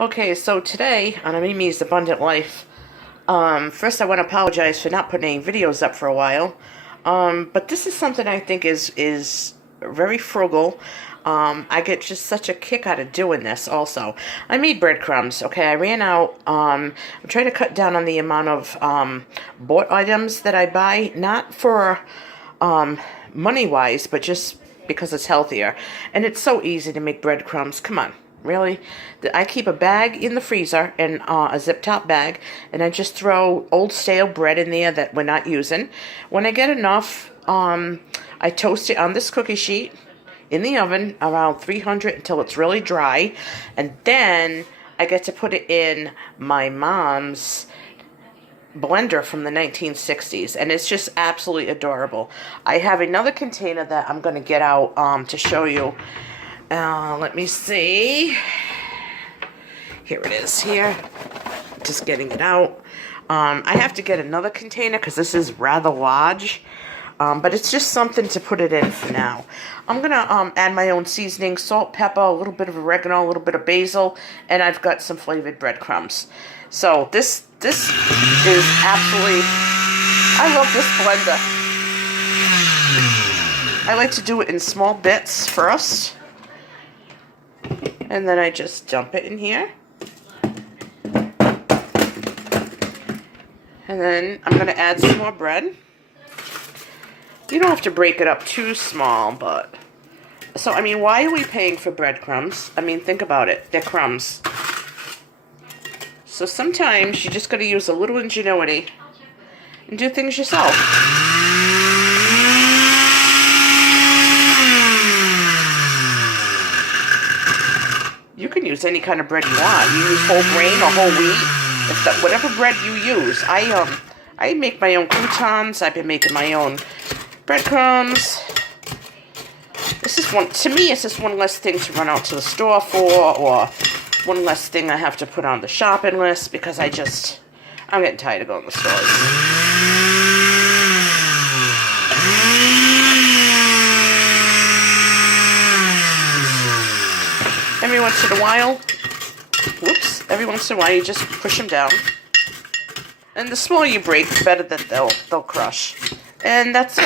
Okay, so today on Mimi's Abundant Life, first I want to apologize for not putting any videos up for a while. But this is something I think is very frugal. I get just such a kick out of doing this also. I made breadcrumbs, okay? I ran out. I'm trying to cut down on the amount of bought items that I buy, not for money-wise, but just because it's healthier. And it's so easy to make breadcrumbs. Come on. Really? I keep a bag in the freezer, and a zip-top bag, and I just throw old stale bread in there that we're not using. When I get enough, I toast it on this cookie sheet in the oven around 300 until it's really dry, and then I get to put it in my mom's blender from the 1960s, and it's just absolutely adorable. I have another container that I'm going to get out to show you. Let me see. Here it is here. Just getting it out. I have to get another container because this is rather large. But it's just something to put it in for now. I'm going to add my own seasoning, salt, pepper, a little bit of oregano, a little bit of basil, and I've got some flavored breadcrumbs. So this is absolutely... I love this blender. I like to do it in small bits first. And then I just dump it in here. And then I'm going to add some more bread. You don't have to break it up too small, but... So, I mean, why are we paying for breadcrumbs? I mean, think about it. They're crumbs. So sometimes you just got to use a little ingenuity and do things yourself. You can use any kind of bread you want. You use whole grain or whole wheat. Whatever bread you use. I make my own croutons. I've been making my own breadcrumbs. This is to me, it's just one less thing to run out to the store for, or one less thing I have to put on the shopping list because I'm getting tired of going to the stores. Every once in a while, every once in a while you just push them down. And the smaller you break, the better that they'll crush. And that's it.